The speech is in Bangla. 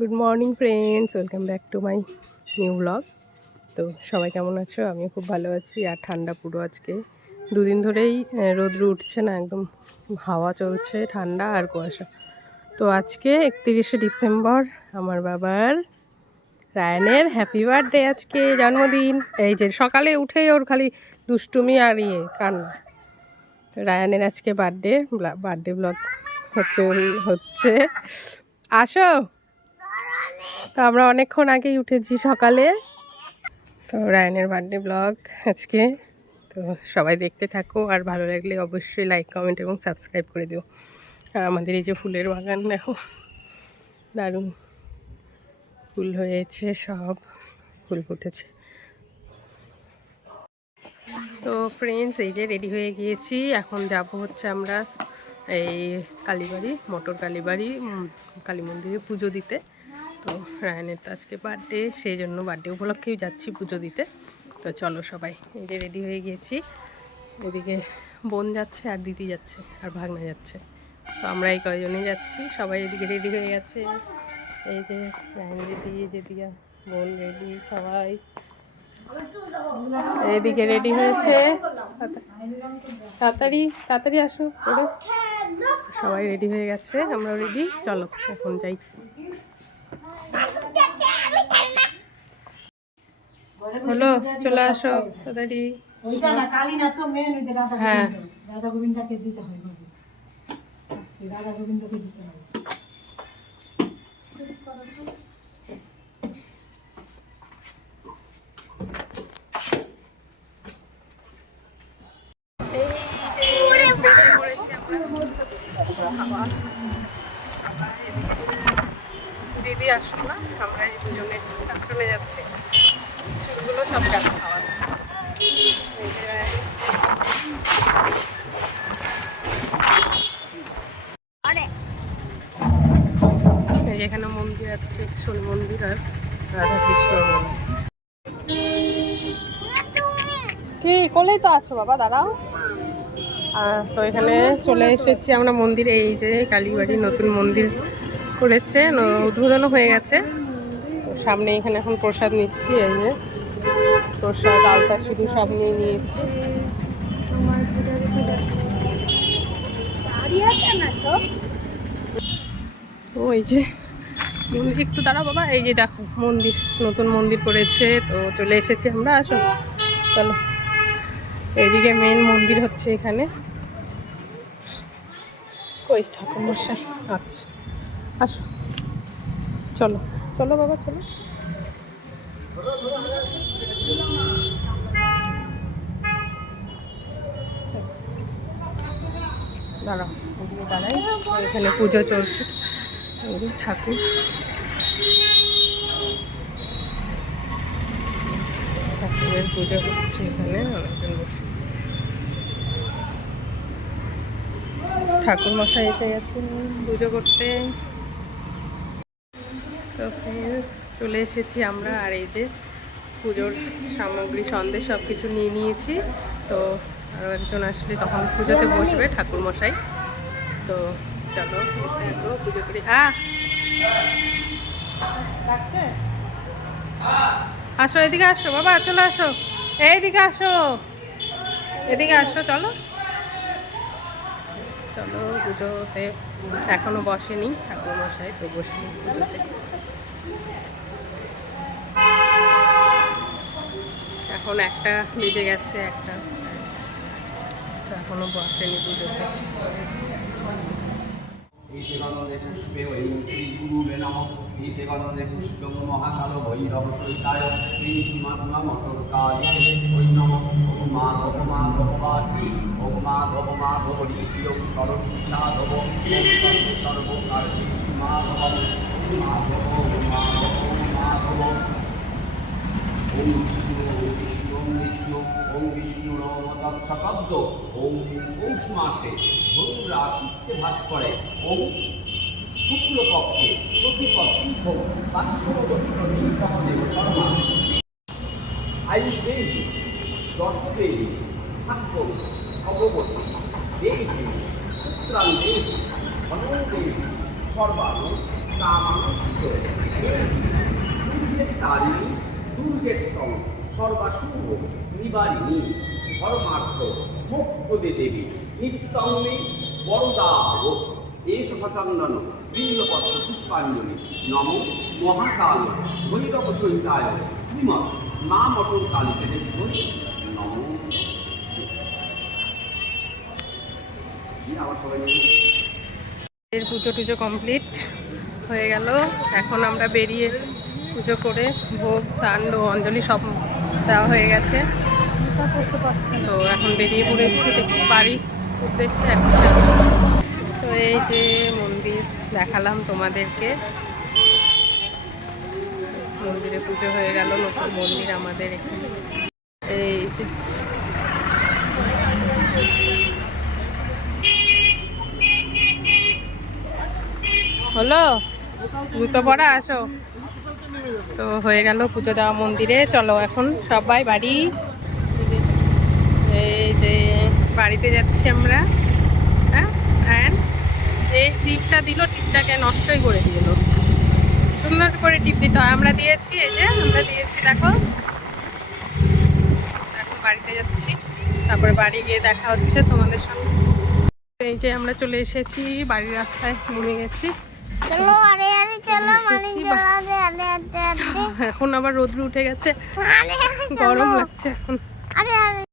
Good morning friends, welcome back to my new blog. তো সবাই কেমন আছো? আমিও খুব ভালো আছি। আর ঠান্ডা পুরো আজকে দুদিন ধরেই রোদ্র উঠছে না, একদম হাওয়া চলছে, ঠান্ডা আর কুয়াশা। তো আজকে 31শে ডিসেম্বর, আমার বাবার রায়ানের হ্যাপি বার্থডে, আজকে জন্মদিন। এই যে সকালে উঠেই ওর খালি দুষ্টুমি আর কান্না। তো রায়ানের আজকে বার্থডে ব্লগ হচ্ছে আসো। তো আমরা অনেকক্ষণ আগেই উঠেছি সকালে। তো রায়ানের বার্থডে ব্লগ আজকে। তো সবাই দেখতে থাকো, আর ভালো লাগলে অবশ্যই লাইক, কমেন্ট এবং সাবস্ক্রাইব করে দিও। আর আমাদের এই যে ফুলের বাগান দেখো, দারুণ ফুল হয়েছে, সব ফুল ফুটেছে। তো ফ্রেন্ডস, এই যে রেডি হয়ে গিয়েছি, এখন যাব হচ্ছে আমরা এই কালীবাড়ি, মোটর কালীবাড়ি কালী মন্দিরে পুজো দিতে। তো রায়ানের তো আজকে বার্থডে, সেই জন্য বার্থডে উপলক্ষেই যাচ্ছি পুজো দিতে। তো চলো সবাই, এই যে রেডি হয়ে গিয়েছি। এদিকে বোন যাচ্ছে, আর দিদি যাচ্ছে, আর ভাগনা যাচ্ছে। তো আমরা এই কয়জনেই যাচ্ছি, সবাই এদিকে রেডি হয়ে গেছে। এই যে রায়ান রেডি, এই যে দিয়া বোন রেডি, সবাই এইদিকে রেডি হয়েছে। তাড়াতাড়ি তাড়াতাড়ি আসো করে, সবাই রেডি হয়ে গেছে, আমরাও রেডি। চলো এখন যাই। হলো, চলে আসো তাড়াতাড়ি। হ্যাঁ, রাধা গোবিন্দকে দিতে হয়, রাধা গোবিন্দকে দিতে হয়। দিদি আসুন না, আমরা এই দুজনে বাথরুমে যাচ্ছি, চুলগুলো সব কাটা খাওয়া। এখানে মন্দির আছে, শনি মন্দির আর রাধাকৃষ্ণ মন্দির। কি কোলেই তো আছো বাবা, দাঁড়াও। তো এখানে চলে এসেছি আমরা মন্দিরে। এই যে কালীবাড়ি নতুন মন্দির করেছে, উদ্বোধনও হয়ে গেছে। তো সামনে এখানে এখন প্রসাদ নিচ্ছি। এই যে প্রসাদ, আলতা, সিঁদুর সব নিয়ে নিয়েছি। তো এই যে মন্দির, একটু দাঁড়াও বাবা। এই যে দেখো মন্দির, নতুন মন্দির করেছে। তো চলে এসেছি আমরা, আসো চলো। এইদিকে মেন মন্দির হচ্ছে এখানে। কই ঠাকুর মশাই? আচ্ছা আসো, চলো চলো বাবা, চলো। দাঁড়াও, ওদিকে দাঁড়াই। এখানে পুজো চলছে, ঠাকুর। ঠাকুরের পুজো হচ্ছে এখানে, অনেকজন বসে। ঠাকুর মশাই এসে গেছে পুজো করতে। তো ফ্রেন্ডস, চলে এসেছি আমরা। আর এই যে পুজোর সামগ্রী, সন্দেশ সব কিছু নিয়ে নিয়েছি। তো আরও একজন আসলে তখন পুজোতে বসবে, ঠাকুর মশাই। তো চলো পুজো করি। আসো, এদিকে আসো বাবা, চলো আসো, এইদিকে আসো, এদিকে আসো, চলো চলো। পুজোতে এখনো বসেনি ঠাকুর মশাই, তো বসেনি পুজোতে। এখন 1টা বেজে গেছে, 1টা, তো এখনো বসেনি পুজোতে। এইতেগন্ধে পুষ্পে ওই শ্রী গুরুবে নমঃ। এইতেগন্ধে পুষ্প মহাকাল ভৈরব সহিতায় শ্রীমাত্মা মটর কালী ওই নমঃ। ওম মাধব মাধব বাচি, ওম মাধব মাধবরী ওম সরব সাধব ওম সর্বকার্যে মাধব মাধব মাধব মাধব। ওম বিষ্ণু বিষ্ণু ওম বিষ্ণু তৎসশব্দ। ওম পৌষ মাসে ধনু রাশিতে বাস করে। ওম শুক্লপক্ষে প্রতিপদ তীর্থ বাৎসরদত্ত নীলকমলের শর্মা আয়ুর্বেদী দশদেবী ঠাকুর ভগবতী দেবী পুত্রাং দেবী ধনদেবী সর্বাণু কামানুষ্ঠ দুর্গের তারিণী দুর্গের তম সর্বাশুভ নিবারিণী পরমার্থ মোক্ষদে দেবী নিত্যঙ্গে বরদা এস সচন্দন বিল্লপত্র পুষ্পাঞ্জলি নম মহাকাল ভৈরব সহিতায় শ্রীমৎ মা মটর কালিতে নম। আবার সবাই এর পুজো টুজো কমপ্লিট হয়ে গেল। এখন আমরা বেরিয়ে পুজো করে ভোগ তাণ্ড অঞ্জলি সব দেওয়া হয়ে গেছে। তো এখন বেরিয়ে পড়েছি দেখি বাড়ির উদ্দেশ্যে এখন যাবো। তো এই যে মন্দির দেখালাম তোমাদেরকে, মন্দিরে পুজো হয়ে গেল। নতুন মন্দির আমাদের এখানে। এই যে হলো জুতো পরা, আসো। তো হয়ে গেল পুজো দেওয়া মন্দিরে। চলো এখন সবাই বাড়ি। এই যে বাড়িতে যাচ্ছি আমরা। হ্যাঁ, এই টিপটা দিল, টিপটাকে নষ্টই করে দিল। সুন্দর করে টিপ দিতে হয়, আমরা দিয়েছি। এই যে আমরা দিয়েছি, দেখো। এখন বাড়িতে যাচ্ছি, তারপরে বাড়ি গিয়ে দেখা হচ্ছে তোমাদের সঙ্গে। এই যে আমরা চলে এসেছি বাড়ির রাস্তায়, নেমে গেছি। এখন আবার রোদ্র উঠে গেছে, গরম লাগছে এখন।